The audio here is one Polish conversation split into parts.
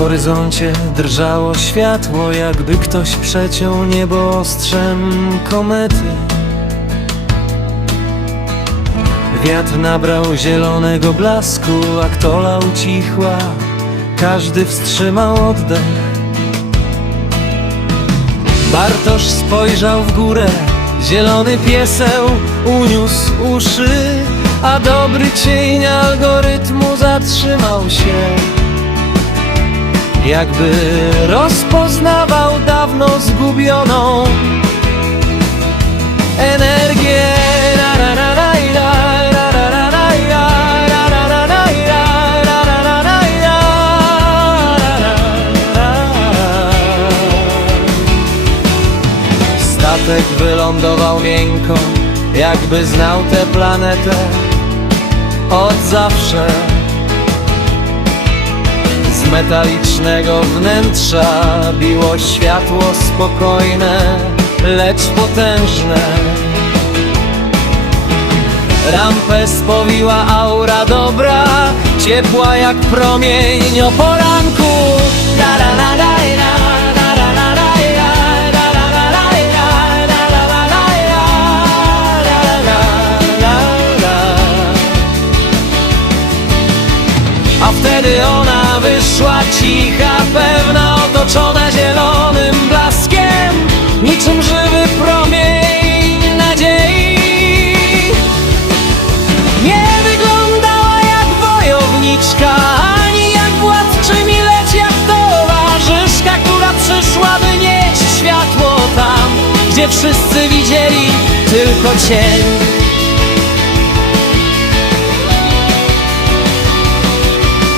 horyzoncie drżało światło, jakby ktoś przeciął niebo ostrzem komety. Wiatr nabrał zielonego blasku, a ktola ucichła, każdy wstrzymał oddech. Bartosz spojrzał w górę, zielony pieseł uniósł uszy, a dobry cień algorytmu zatrzymał się jakby rozpoznawał dawno zgubioną energię. Statek wylądował miękko, jakby znał tę planetę od zawsze. Metalicznego wnętrza biło światło spokojne, lecz potężne. Rampę spowiła aura dobra, ciepła jak promień o poranku. A wtedy ona wyszła cicha, pewna, otoczona zielonym blaskiem, niczym żywy promień nadziei. Nie wyglądała jak wojowniczka, ani jak władczyni, lecz jak towarzyszka, która przyszła, by nieść światło tam, gdzie wszyscy widzieli tylko cień.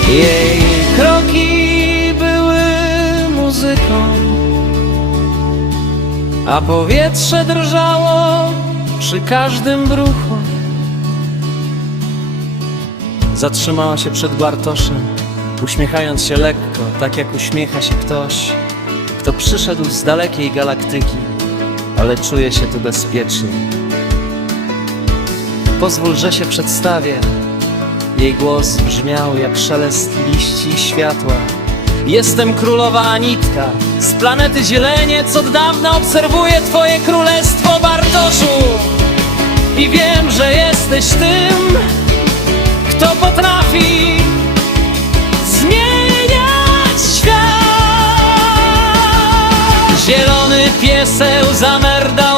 Jej a powietrze drżało przy każdym bruchu. Zatrzymała się przed Bartoszem, uśmiechając się lekko, tak jak uśmiecha się ktoś, kto przyszedł z dalekiej galaktyki, ale czuje się tu bezpiecznie. Pozwól, że się przedstawię. Jej głos brzmiał jak szelest liści i światła. Jestem królowa Anitka z planety Zieleniec. Od dawna obserwuję twoje królestwo, Bartoszu. I wiem, że jesteś tym, kto potrafi zmieniać świat. Zielony pieseł zamerdał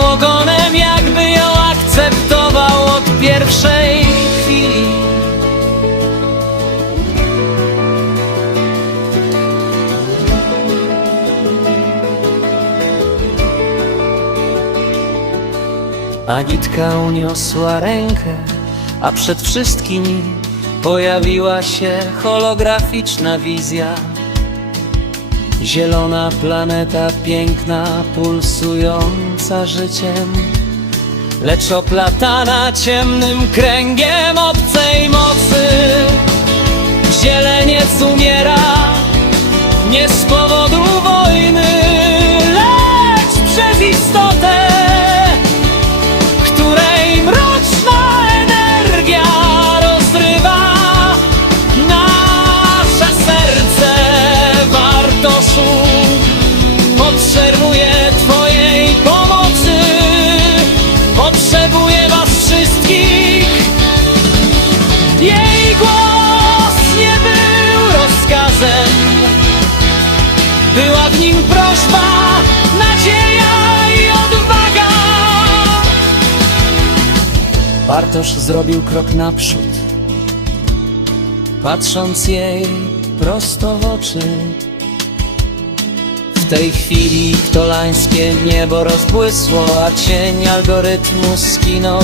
Anitka uniosła rękę, a przed wszystkimi pojawiła się holograficzna wizja. Zielona planeta, piękna, pulsująca życiem, lecz oplatana ciemnym kręgiem obcej mocy. Zieleniec umiera nie Bartosz zrobił krok naprzód, patrząc jej prosto w oczy. W tej chwili ktolańskie niebo rozbłysło, a cień algorytmu skinął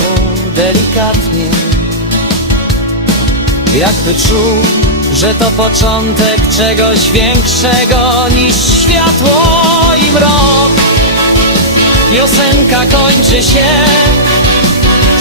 delikatnie. Jakby czuł, że to początek czegoś większego niż światło i mrok. Piosenka kończy się